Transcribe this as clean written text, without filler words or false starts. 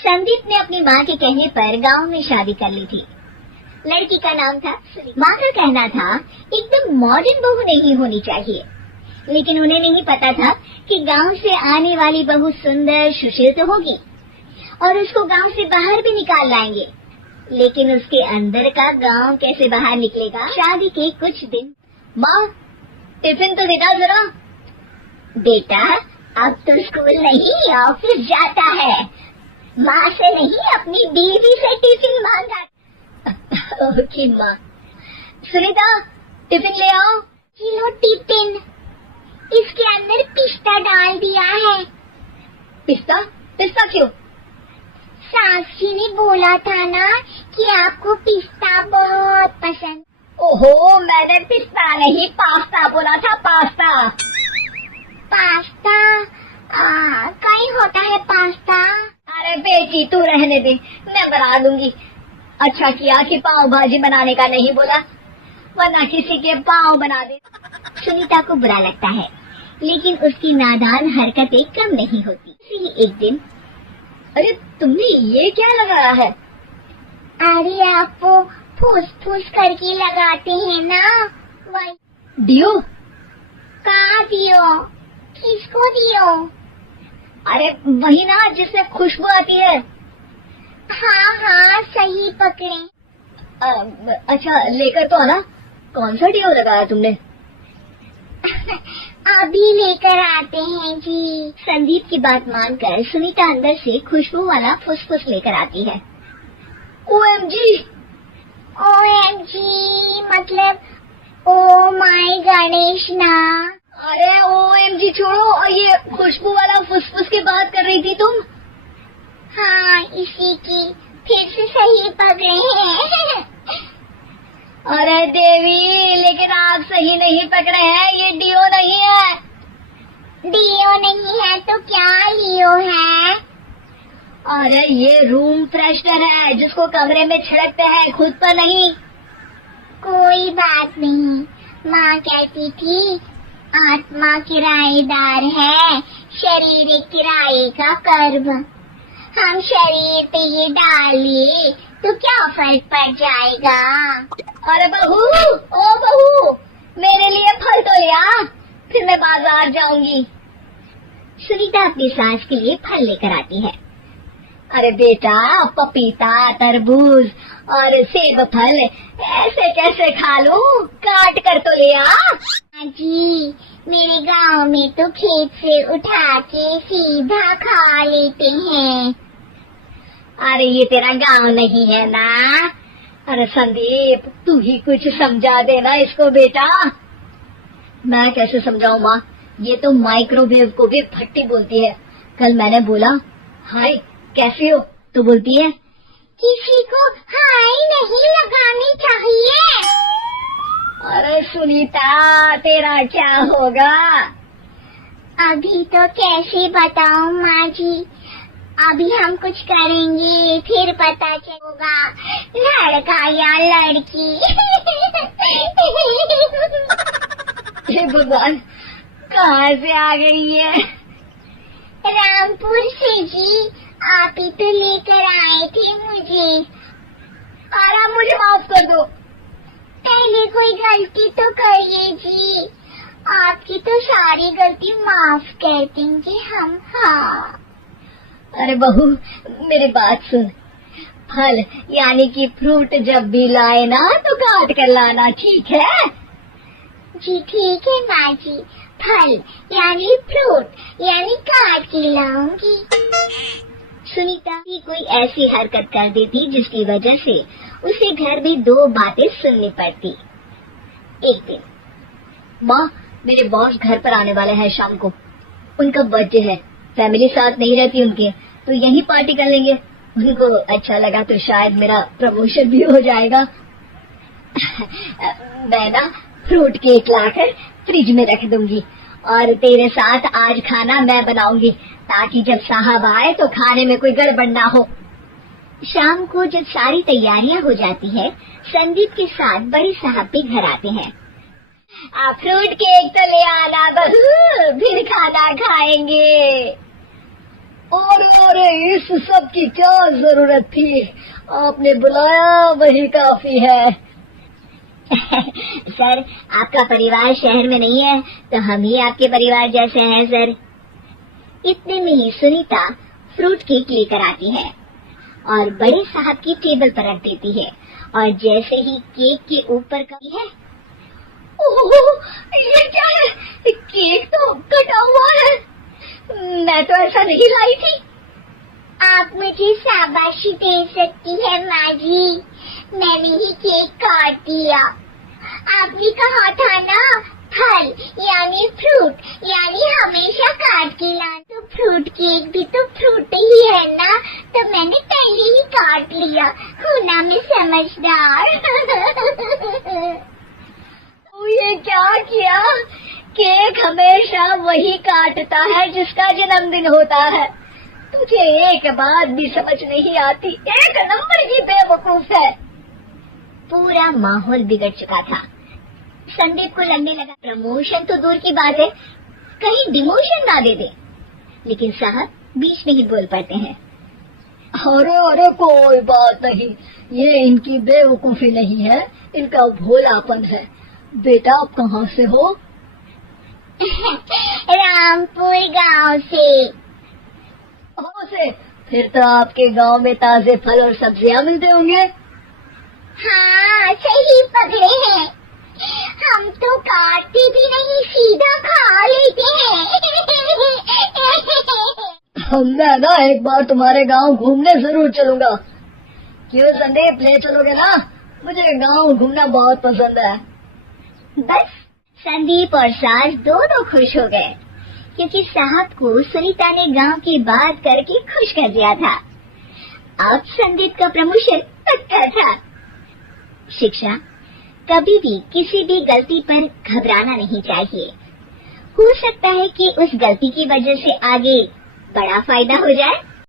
संदीप ने अपनी माँ के कहने पर गांव में शादी कर ली थी। लड़की का नाम था सुनीता। माँ का कहना था एकदम मॉडर्न बहू नहीं होनी चाहिए, लेकिन उन्हें नहीं पता था कि गांव से आने वाली बहू सुंदर सुशील तो होगी और उसको गांव से बाहर भी निकाल लाएंगे, लेकिन उसके अंदर का गांव कैसे बाहर निकलेगा। शादी के कुछ दिन, माँ टिफिन तो देना जरा। बेटा अब तो स्कूल नहीं ऑफिस जाता है, माँ से नहीं अपनी बीवी से टिफिन मांगा। ओके माँ। सुनीता टिफिन ले आओ। किलो टिफिन, इसके अंदर पिस्ता डाल दिया है। पिस्ता? पिस्ता क्यों? सास जी ने बोला था ना कि आपको पिस्ता बहुत पसंद। ओहो, मैंने पिस्ता नहीं पास्ता बोला था, पास्ता। पास्ता कहीं होता है पास्ता? अरे बेटी तू रहने दे, मैं बना दूंगी। अच्छा किया कि पाव भाजी बनाने का नहीं बोला, वरना किसी के पाव बना दे। सुनीता को बुरा लगता है, लेकिन उसकी नादान हरकतें कम नहीं होती। इसी एक दिन, अरे तुमने ये क्या लगाया है? अरे आप वो फूस करके लगाते हैं ना, वही। दियो? कहाँ दियो? किसको दियो? अरे वही ना जिससे खुशबू आती है। हाँ सही पकड़े। अच्छा लेकर तो आना। कौन सा डियो लगाया तुमने? अभी लेकर आते हैं जी। संदीप की बात मानकर सुनीता अंदर से खुशबू वाला फुसफुस लेकर आती है। OMG! OMG मतलब ओ माय गणेश ना। अरे OMG छोड़ो, और ये खुशबू वाला फुसफुस की बात कर रही थी तुम? हाँ इसी की, फिर से सही पकड़े हैं। अरे देवी, लेकिन आप सही नहीं पकड़े हैं, ये डियो नहीं है। डियो नहीं है तो क्या लियो है? अरे ये रूम फ्रेशनर है, जिसको कमरे में छिड़कते हैं, खुद पर नहीं। कोई बात नहीं, माँ कहती थी आत्मा किराएदार है, शरीर एक किराए का कर्म। हम शरीर पे ये डालिए तो क्या फर्क पड़ जाएगा? अरे बहू, ओ बहू, मेरे लिए फल तो ले आ, फिर मैं बाजार जाऊंगी। सुनीता अपनी सास के लिए फल लेकर आती है। अरे बेटा, पपीता, तरबूज और सेब फल ऐसे कैसे खा लूं? काट कर तो ले आ। जी, मेरे गांव में तो खेत से उठा के सीधा खा लेते हैं। अरे ये तेरा गांव नहीं है ना। अरे संदीप, तू ही कुछ समझा देना इसको बेटा। मैं कैसे समझाऊं माँ, ये तो माइक्रोवेव को भी भट्टी बोलती है। कल मैंने बोला हाय कैसी हो, तो बोलती है किसी को हाय नहीं लगानी चाहिए। अरे सुनीता, तेरा क्या होगा? अभी तो कैसे बताऊं माँ जी, अभी हम कुछ करेंगे फिर पता चलेगा लड़का या लड़की। हे भगवान, कहाँ से आ गई है? रामपुर से जी, आप ही तो लेकर आए थे मुझे। आराम, मुझे माफ कर दो। पहले कोई गलती तो करिए जी, आपकी तो सारी गलती माफ कर देंगे हम। हाँ अरे बहू, मेरी बात सुन, फल यानी कि फ्रूट जब भी लाए ना तो काट कर लाना, ठीक है? जी ठीक है माँ जी, फल यानी फ्रूट यानी काट के लाऊंगी। सुनीता की कोई ऐसी हरकत कर देती जिसकी वजह से उसे घर में दो बातें सुननी पड़ती। एक दिन, माँ मेरे बॉस घर पर आने वाले हैं शाम को, उनका बर्थडे है, फैमिली साथ नहीं रहती उनके, तो यहीं पार्टी कर लेंगे। उनको अच्छा लगा तो शायद मेरा प्रमोशन भी हो जाएगा। मैं ना फ्रूट केक लाकर फ्रिज में रख दूंगी और तेरे साथ आज खाना मैं बनाऊंगी, ताकि जब साहब आए तो खाने में कोई गड़बड़ ना हो। शाम को जब सारी तैयारियां हो जाती है, संदीप के साथ बड़े साहब भी घर आते हैं। आप फ्रूट केक तो ले आना बहू, फिर खाना खाएंगे। और इस सब की क्या जरूरत थी? आपने बुलाया वही काफी है। सर, आपका परिवार शहर में नहीं है तो हम ही आपके परिवार जैसे हैं सर। इतने में ही सुनीता फ्रूट केक लेकर आती है और बड़े साहब की टेबल पर रख देती है और जैसे ही केक के ऊपर कही है, ओह, ये क्या है? केक तो कटा हुआ है। मैं तो ऐसा नहीं लाई थी। आप मुझे शाबाशी दे सकती है माँ जी, मैंने ही केक काट दिया। आपने कहा था ना, फल यानी फ्रूट यानी हमेशा काट के लाना। तो फ्रूट केक भी तो फ्रूट ही है ना, तो मैंने पहले ही काट लिया। हूँ ना मैं समझदार। ये क्या किया? केक हमेशा वही काटता है जिसका जन्मदिन होता है। तुझे एक बात भी समझ नहीं आती, एक नंबर की बेवकूफ है। पूरा माहौल बिगड़ चुका था। संदीप को लगने लगा प्रमोशन तो दूर की बात है, कहीं डिमोशन ना दे दे। लेकिन साहब बीच में ही बोल पड़ते हैं, अरे अरे कोई बात नहीं, ये इनकी बेवकूफी नहीं है, इनका भोलापन है। बेटा आप कहाँ से हो? रामपुर गांव से। फिर तो आपके गांव में ताजे फल और सब्जियां मिलते होंगे। हाँ सही पकड़े हैं, हम तो काटते भी नहीं, सीधा खा लेते हैं। मैं ना एक बार तुम्हारे गांव घूमने जरूर चलूंगा। क्यों संदीप, ले चलोगे ना? मुझे गांव घूमना बहुत पसंद है। बस संदीप और सास दोनों खुश हो गए क्योंकि साहब को सुनीता ने गांव की बात करके खुश कर दिया था। अब संदीप का प्रमोशन पक्का था। शिक्षा, कभी भी किसी भी गलती पर घबराना नहीं चाहिए। हो सकता है कि उस गलती की वजह से आगे बड़ा फायदा हो जाए।